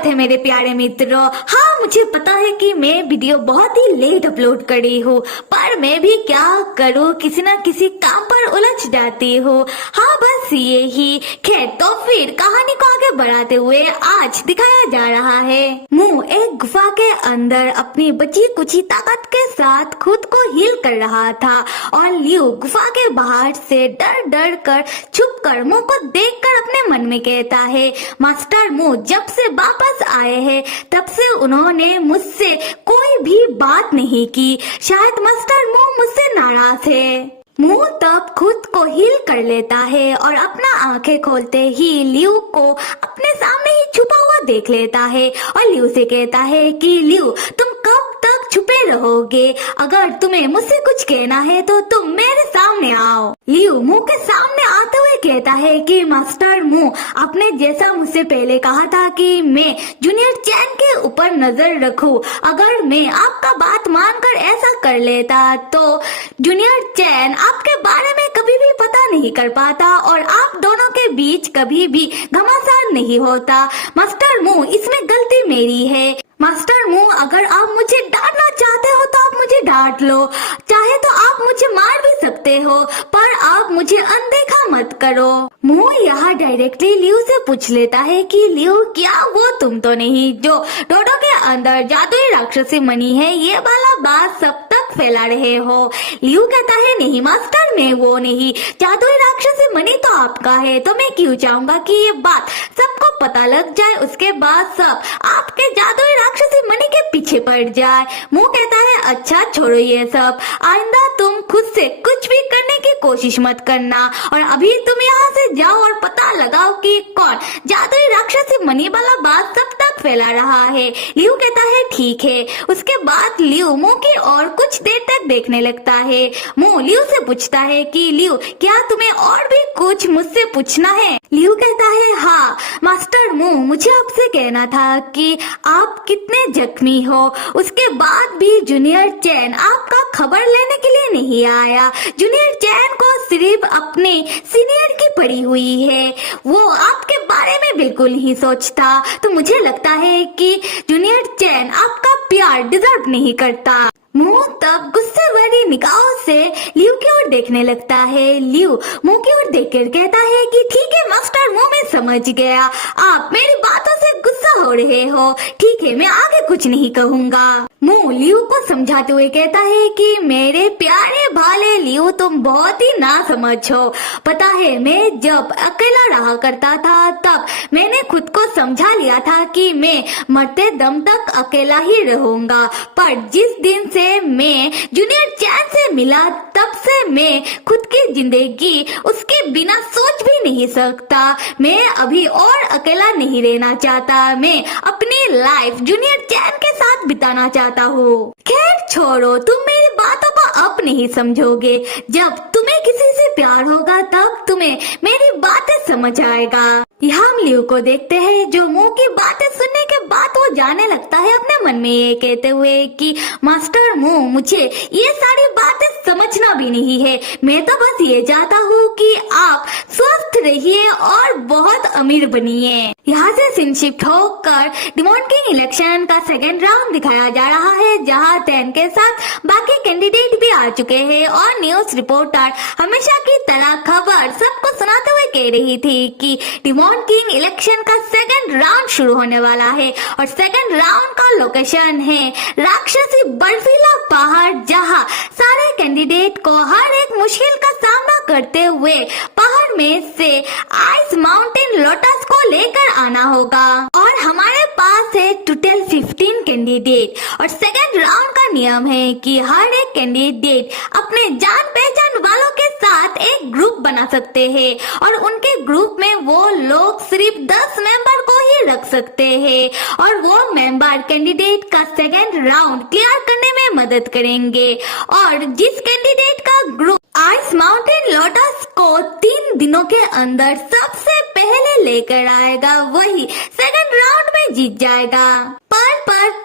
स्वागत है मेरे प्यारे मित्रों। हाँ, मुझे पता है कि मैं वीडियो बहुत ही लेट अपलोड करी हूँ, पर मैं भी क्या करूँ, किसी न किसी काम पर उलझ जाती हूँ। हाँ, बस ये ही। खैर, तो फिर कहानी को आगे बढ़ाते हुए आज दिखाया जा रहा है मू एक गुफा के अंदर अपनी बची कुची ताकत के साथ खुद को हील कर रहा था और लियो गुफा के बाहर से डर डर कर छुप कर मू को देखकर अपने मन में कहता है, मास्टर मू जब से वापस आए हैं तब से उन्होंने मुझसे कोई भी बात नहीं की। शायद मास्टर मू मुझसे नाराज है। मू तब खुद को हील कर लेता है और अपना आंखें खोलते ही लियो को अपने सामने ही छुपा हुआ देख लेता है और लियो से कहता है कि लियो, तुम कब तक छुपे रहोगे? अगर तुम्हें मुझसे कुछ कहना है तो तुम मेरे सामने आओ। लियो मू के सामने आते हुए कहता है कि मास्टर मू, आपने जैसा मुझसे पहले कहा था कि मैं जूनियर चैन के ऊपर नजर रखूं, अगर मैं आपका बात मानकर ऐसा कर लेता तो जूनियर चैन आपके बारे में कभी भी पता नहीं कर पाता और आप दोनों के बीच कभी भी घमासान नहीं होता। मास्टर मू, इसमें गलती मेरी है। मास्टर मू, अगर आप मुझे डांटना चाहते हो तो आप मुझे डांट लो, चाहे तो आप मुझे मार भी सकते हो, पर आप मुझे अनदेखा मत करो। मू यहाँ डायरेक्टली लियो से पूछ लेता है कि लियो, क्या वो तुम तो नहीं जो डोडो के अंदर जादुई राक्षसी मणि है, ये वाला बात सब तक फैला रहे हो? लियो कहता है, नहीं मास्टर, मैं वो नहीं, जादुई राक्षसी मणि तो आपका है, तो मैं क्यों चाहूंगा कि ये बात सबको पता लग जाए, उसके बाद सब आपके जादुई राक्षसी मणि के पीछे पड़ जाए। मू कहता है, अच्छा छोड़ो ये सब, आइंदा तुम खुद से कुछ भी करने की कोशिश मत करना और अभी तुम यहाँ से जाओ और पता लगाओ कि कौन जादुई राक्षसी मणि वाला बात सब तक फैला रहा है। लियो कहता है, ठीक है। उसके बाद लियो मू की और कुछ देर तक देखने लगता है। मू लियो से पूछता है कि लियो, क्या तुम्हें और भी कुछ मुझसे पूछना है? लियो कहता है, हाँ मास्टर मू, मुझे आपसे कहना था कि आप कितने जख्मी हो, उसके बाद भी जूनियर चैन आपका खबर लेने के लिए नहीं आया। जूनियर चैन को सिर्फ अपने सीनियर की पड़ी हुई है, वो आपके बारे में बिल्कुल नहीं सोचता। तो मुझे लगता है कि जूनियर चैन आपका प्यार डिजर्व नहीं करता। मू तब गुस्से भरी निगाहों से लियो की ओर देखने लगता है। लियो मू की ओर देखकर कहता है कि ठीक है मास्टर मू, मैं समझ गया, आप मेरी बातों से गुस्सा हो रहे हो, ठीक है मैं आगे कुछ नहीं कहूँगा। मू लियो को समझाते हुए कहता है कि मेरे प्यारे भाले लियो, तुम बहुत ही ना समझ हो। पता है, मैं जब अकेला रहा करता था तब मैंने खुद को समझा लिया था कि मैं मरते दम तक अकेला ही रहूंगा, पर जिस दिन से मैं जूनियर चैन से मिला तब से मैं खुद की जिंदगी उसके बिना सोच भी नहीं सकता। मैं अभी और अकेला नहीं रहना चाहता, मैं अपनी लाइफ जूनियर चैन के साथ बिताना चाहता हूँ। खैर छोड़ो, तुम मेरी बातों को अब नहीं समझोगे। जब तुम्हें किसी से प्यार होगा तब तुम्हें मेरी बातें समझ आएगा। हम लियो को देखते हैं जो मू की बातें सुनने के बाद वो जाने लगता है अपने मन में ये कहते हुए कि मास्टर मू, मुझे ये सारी बातें समझना भी नहीं है, मैं तो बस ये चाहता हूँ कि आप स्वस्थ रहिए और बहुत अमीर बनिए। यहाँ से सीन शिफ्ट होकर डिमॉन किंग इलेक्शन का सेकेंड राउंड दिखाया जा रहा है, जहाँ 10 के साथ बाकी कैंडिडेट भी आ चुके हैं और न्यूज रिपोर्टर हमेशा की तरह खबर सबको सुनाते हुए कह रही थी कि डिमॉन किंग इलेक्शन का सेकंड राउंड शुरू होने वाला है और सेकंड राउंड का लोकेशन है राक्षसी बर्फीला पहाड़, जहां सारे कैंडिडेट को हर एक मुश्किल का सामना करते हुए पहाड़ में से आइस माउंटेन लोटस को लेकर आना होगा। और हमारे पास है टोटल 15 कैंडिडेट और सेकंड राउंड का नियम है कि हर एक कैंडिडेट अपने जान पहचान वालों के साथ एक ग्रुप बना सकते हैं और उनके ग्रुप में वो लोग सिर्फ 10 मेंबर को ही रख सकते हैं और वो मेंबर कैंडिडेट का सेकंड राउंड क्लियर करने में मदद करेंगे। और जिस कैंडिडेट का ग्रुप आइस माउंटेन लोटस को 3 दिनों के अंदर सबसे पहले लेकर आएगा वही सेकंड राउंड में जीत जाएगा।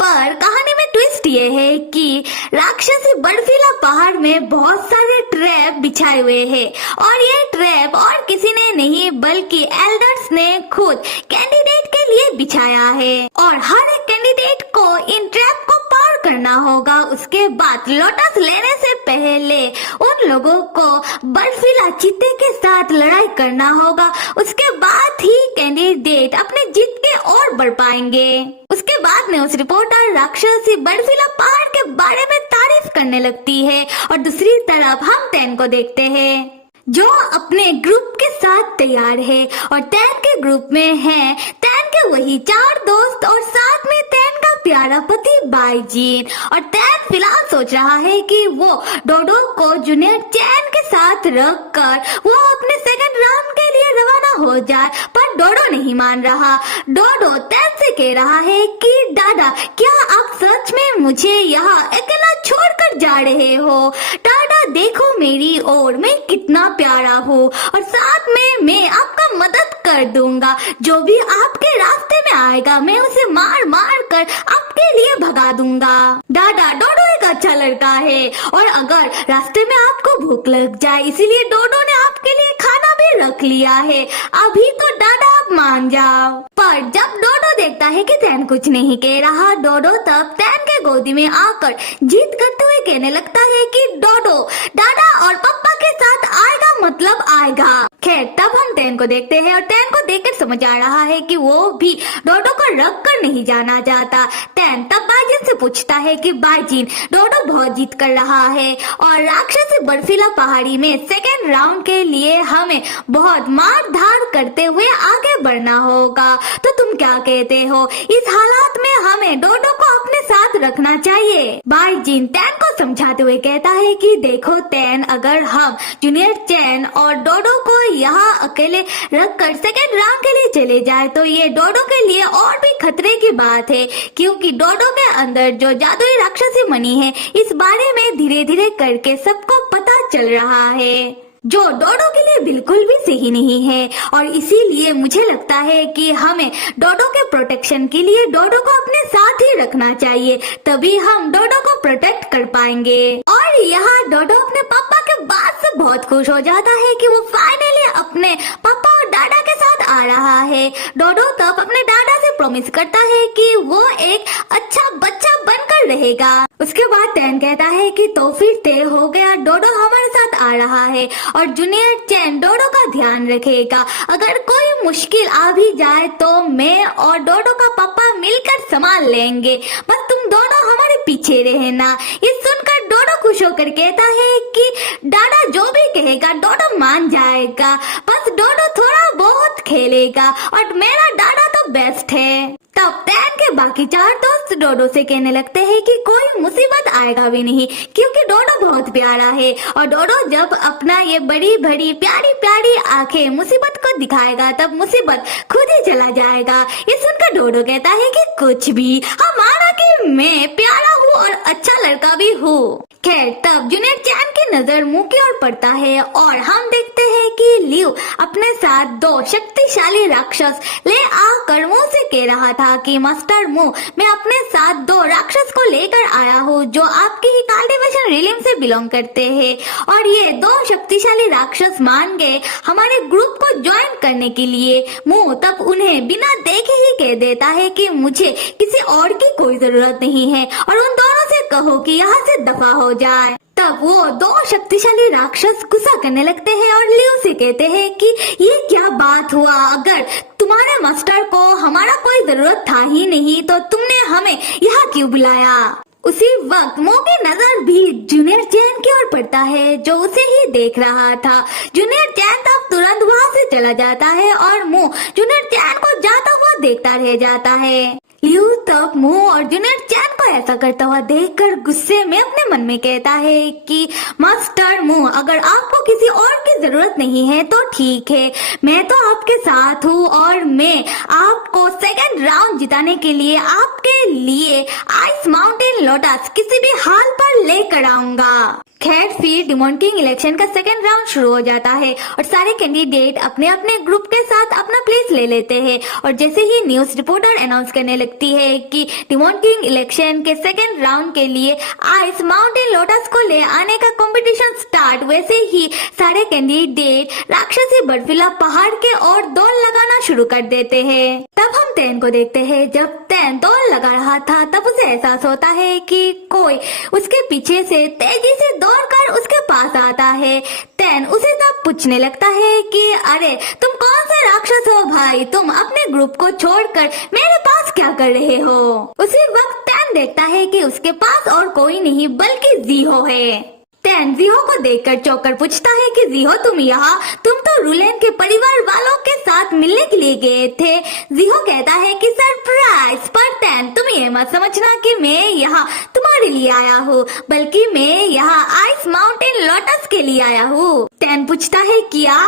पर कहानी में ट्विस्ट ये है कि राक्षसी बर्फीला पहाड़ में बहुत सारे ट्रैप बिछाए हुए हैं और ये ट्रैप और किसी ने नहीं बल्कि एल्डर्स ने खुद कैंडिडेट के लिए बिछाया है और हर एक कैंडिडेट को इन ट्रैप को पार करना होगा। उसके बाद लोटस लेने से पहले उन लोगों को बर्फीला चीते के साथ लड़ाई करना होगा। उसके बाद ही कैंडिडेट अपने जीत के ओर बढ़ पाएंगे। उसके बाद में उस रिपोर्टर राक्षसी बर्फीला पहाड़ के बारे में तारीफ करने लगती है और दूसरी तरफ हम टैन को देखते हैं जो अपने ग्रुप के साथ तैयार है और टैन के ग्रुप में है टैन के वही 4 दोस्त और साथ में टैन का प्यारा पति बाईजीन। और टैन फिलहाल सोच रहा है कि वो डोडो को जूनियर चैन के साथ रख कर वो अपने सेकंड राउंड के लिए रवाना हो जाए, पर डोडो नहीं मान रहा। डोडो टैन से कह रहा है कि दादा क्या आप सच में मुझे यहाँ अकेला छोड़कर जा रहे हो? दादा देखो मेरी ओर, मैं कितना प्यारा हूँ और साथ में मैं आपका मदद कर दूंगा। जो भी आपके रास्ते में आएगा मैं उसे मार मार कर आपके लिए भगा दूंगा। दादा डोडो एक अच्छा लड़का है और अगर रास्ते में आपको भूख लग जाए इसीलिए डोडो ने आपके लिए खाना भी रख लिया है। अभी तो दादा आप मान जाओ। पर जब डोडो देखता है कि टैन कुछ नहीं कह रहा, डोडो तब टैन के गोदी में आकर जीत करते हुए कहने लगता है कि डोडो दादा और पापा के साथ आएगा मतलब आएगा। खैर तब हम टैन को देखते हैं और टैन को देखकर समझ आ रहा है कि वो भी डोडो को रख कर नहीं जाना चाहता। टैन तब बाईजीन से पूछता है कि बाईजीन डोडो बहुत जीत कर रहा है और राक्षसी बर्फीला पहाड़ी में सेकेंड राउंड के लिए हमें बहुत मार धार करते हुए आगे बढ़ना होगा, तो तुम क्या कहते हो? इस हालात में हमें डोडो को अपने साथ रखना चाहिए। बाईजीन टैन को समझाते हुए कहता है कि देखो टैन, अगर हम जूनियर चैन और डोडो को यहाँ अकेले रखकर सेकेंड राउंड के लिए चले जाए तो ये डोडो के लिए और भी खतरे की बात है, क्योंकि डोडो के अंदर जो जादुई राक्षसी मणि है इस बारे में धीरे धीरे करके सबको पता चल रहा है, जो डोडो के लिए बिल्कुल भी सही नहीं है। और इसीलिए मुझे लगता है कि हमें डोडो के प्रोटेक्शन के लिए डोडो को अपने साथ ही रखना चाहिए, तभी हम डोडो को प्रोटेक्ट कर पाएंगे। और यहाँ डोडो अपने पापा के बात से बहुत खुश हो जाता है कि वो फाइनली अपने पापा और दादा के साथ आ रहा है। डोडो तब अपने दादा से प्रॉमिस करता है कि वो एक अच्छा बच्चा बनकर रहेगा। उसके बाद टैन कहता है कि तो फिर तय हो गया, डोडो हमारे साथ आ रहा है और जूनियर चैन डोडो का ध्यान रखेगा। अगर कोई मुश्किल आ भी जाए तो मैं और डोडो का पापा मिलकर संभाल लेंगे, बस तुम दोनों हमारे पीछे रहना। ये सुनकर डोडो खुश होकर कहता है कि दादा जो भी कहेगा डोडो मान जाएगा, बस डोडो थोड़ा बहुत खेलेगा और मेरा दादा तो बेस्ट है। तब टैन के बाकी 4 दोस्त डोडो से कहने लगते हैं कि कोई मुसीबत आएगा भी नहीं, क्योंकि डोडो बहुत प्यारा है और डोडो जब अपना ये बड़ी बड़ी प्यारी प्यारी आंखें मुसीबत को दिखाएगा तब मुसीबत खुद ही चला जाएगा। ये सुनकर डोडो कहता है कि कुछ भी, हम माना कि मैं प्यारा हूँ और अच्छा लड़का भी हूँ। खैर तब जूनियर चैन की नजर मुंह की ओर पड़ता है और हम देखते हैं कि लियू अपने साथ 2 शक्तिशाली राक्षस ले आकर मुंह से कह रहा था कि मास्टर मुंह, मैं अपने साथ 2 राक्षस को लेकर आया हूँ जो आपकी ही कल्टीवेशन रिलिम से बिलोंग करते हैं और ये 2 शक्तिशाली राक्षस मान गए हमारे ग्रुप को ज्वाइन करने के लिए। मुंह तब उन्हें बिना देखे ही कह देता है कि मुझे किसी और की कोई जरूरत नहीं है और उन दोनों से कहो कि यहाँ से दफा हो जाए। तब वो 2 शक्तिशाली राक्षस गुस्सा करने लगते हैं और लियू से कहते हैं कि ये क्या बात हुआ, अगर तुम्हारे मास्टर को हमारा कोई जरूरत था ही नहीं तो तुमने हमें यहाँ क्यों बुलाया? उसी वक्त मुंह की नजर भी जूनियर चैन की ओर पड़ता है जो उसे ही देख रहा था। जूनियर चैन तब तुरंत वहाँ से चला जाता है और मुंह जूनियर चैन को जाता हुआ देखता रह जाता है। लियू तब मुंह और जूनियर चैन को ऐसा करता हुआ देखकर गुस्से में अपने मन में कहता है कि मास्टर मुंह, अगर आपको किसी और की जरूरत नहीं है तो ठीक है, मैं तो आपके साथ हूँ और मैं आपको सेकंड राउंड जिताने के लिए आपके लिए आइस माउंटेन लोटस किसी भी हाल पर लेकर आऊंगा। खैर फिर डिमोंटिंग इलेक्शन का सेकंड राउंड शुरू हो जाता है और सारे कैंडिडेट अपने अपने ग्रुप के साथ अपना प्लेस ले लेते हैं और जैसे ही न्यूज रिपोर्टर अनाउंस करने लगती है कि डिमोंटिंग इलेक्शन के सेकंड राउंड के लिए आइस माउंटेन लोटस को ले आने का कंपटीशन स्टार्ट, वैसे ही सारे कैंडिडेट राक्षसी बर्फीला पहाड़ के ओर दौड़ लगाना दौड़ना शुरू कर देते हैं। तब हम तैन को देखते हैं। जब तैन दौड़ लगा रहा था तब उसे एहसास होता है कि कोई उसके पीछे से तेजी से दौड़कर उसके पास आता है। तैन उसे तब पूछने लगता है कि अरे तुम कौन से राक्षस हो भाई, तुम अपने ग्रुप को छोड़कर मेरे पास क्या कर रहे हो। उसी वक्त तैन देखता है कि उसके पास और कोई नहीं बल्कि जीहो है। तैन जीहो को देखकर चौंककर पूछता है कि जीहो तुम यहाँ, तुम तो रुलेन के परिवार वालों के साथ मिलने के लिए गए थे। जीहो कहता है कि सरप्राइज, पर तैन तुम ये मत समझना कि मैं यहाँ तुम्हारे लिए आया हूँ, बल्कि मैं यहाँ आइस माउंटेन लोटस के लिए आया हूँ। तैन पूछता है क्या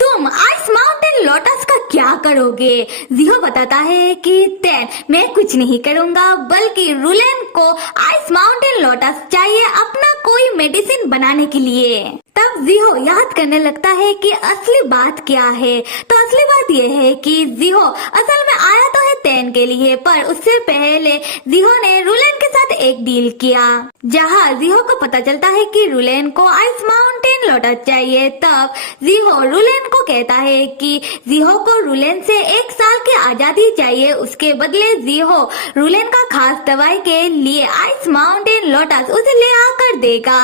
तुम आइस माउंटेन लोटस का क्या करोगे। जीहो बताता है कि तैन मैं कुछ नहीं करूँगा, बल्कि रुलेन को आइस माउंटेन लोटस चाहिए अपना कोई मेडिसिन बनाने के लिए। तब जीहो याद करने लगता है कि असली बात क्या है। तो असली बात यह है कि जीहो असल में आया तो है तैन के लिए, पर उससे पहले जीहो ने रुलेन के साथ एक डील किया, जहाँ जीहो को पता चलता है कि रुलेन को आइस माउंटेन लोटस चाहिए। तब जीहो रुलेन को कहता है कि जीहो को रुलेन से 1 साल की आजादी चाहिए, उसके बदले जीहो रुलेन का खास दवाई के लिए आइस माउंटेन लोटस उसे ले आकर देगा।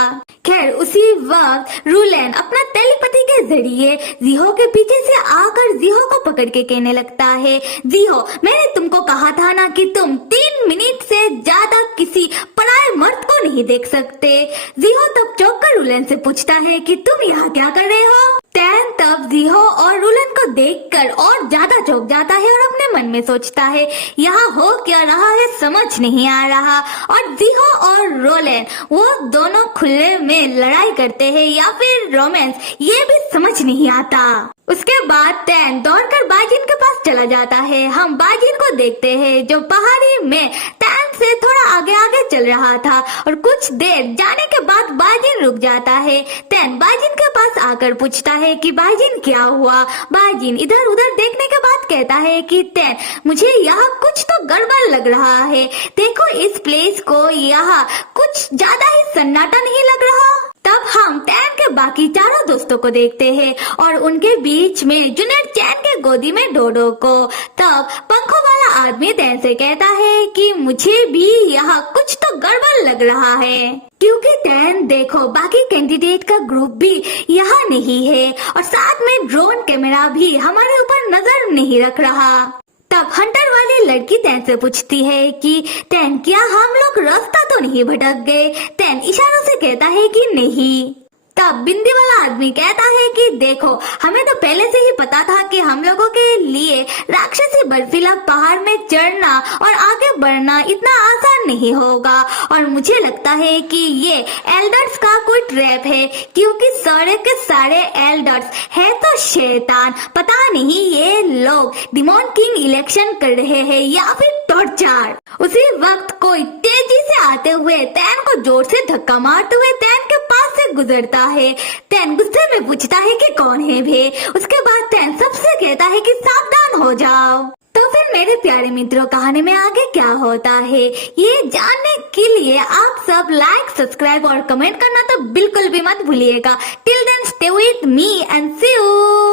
खैर उसी वक्त रुलेन अपना टेलीपैथी के जरिए जीहो के पीछे से आकर जीहो को पकड़ के कहने लगता है, जीहो मैंने तुमको कहा था ना कि तुम 3 मिनट से ज्यादा किसी पराये मर्द को नहीं देख सकते। जीहो तब चौंककर रुलेन से पूछता है कि तुम यहाँ क्या कर रहे हो। तैन तब जीहो और रुलेन को देखकर और ज्यादा चौंक जाता है और अपने मन में सोचता है यहाँ हो क्या रहा है समझ नहीं आ रहा। और जीहो और रुलेन वो दोनों खुले में लड़ाई करते हैं या फिर रोमांस, ये भी समझ नहीं आता। उसके बाद तैन दौड़कर बाजिन के पास चला जाता है। हम बाजिन को देखते हैं जो पहाड़ी में तैन से थोड़ा आगे आगे चल रहा था और कुछ देर जाने के बाद बाजिन रुक जाता है। तैन बाजिन के पास आकर पूछता है कि बाजिन क्या हुआ। बाजिन इधर उधर देखने के बाद कहता है कि तैन मुझे यहाँ कुछ तो गड़बड़ लग रहा है, देखो इस प्लेस को, यहाँ कुछ ज्यादा ही सन्नाटा नहीं लग रहा। तब हम तैन के बाकी चारों दोस्तों को देखते हैं और उनके बीच में जुनैड चैन के गोदी में डोडो को। तब पंखों वाला आदमी तैन से कहता है कि मुझे भी यहाँ कुछ तो गड़बड़ लग रहा है, क्योंकि तैन देखो बाकी कैंडिडेट का ग्रुप भी यहाँ नहीं है और साथ में ड्रोन कैमरा भी हमारे ऊपर नजर नहीं रख रहा। तब हंटर वाली लड़की तैन से पूछती है कि तैन क्या हम लोग रास्ता तो नहीं भटक गए। तैन इशारों से कहता है कि नहीं। तब बिंदी वाला आदमी कहता है कि देखो हमें तो पहले से ही पता था कि हम लोगों के लिए राक्षसी बर्फीला पहाड़ में चढ़ना और आगे बढ़ना इतना आसान नहीं होगा, और मुझे लगता है कि ये एल्डर्स का कोई ट्रैप है, क्योंकि सारे के सारे एल्डर्स है तो शैतान। पता नहीं ये लोग डिमोन किंग इलेक्शन कर रहे हैं या फिर टॉर्चर। उसी वक्त कोई तेजी से आते हुए तैन को जोर से धक्का मारते हुए तैन के पास से गुजरता है। तैन गुस्से में पूछता है कि कौन है भे। उसके बाद तैन सबसे कहता है कि सावधान हो जाओ। तो फिर मेरे प्यारे मित्रों कहानी में आगे क्या होता है ये जानने के लिए आप सब लाइक, सब्सक्राइब और कमेंट करना तो बिल्कुल भी मत भूलिएगा। Till then stay with me and see you.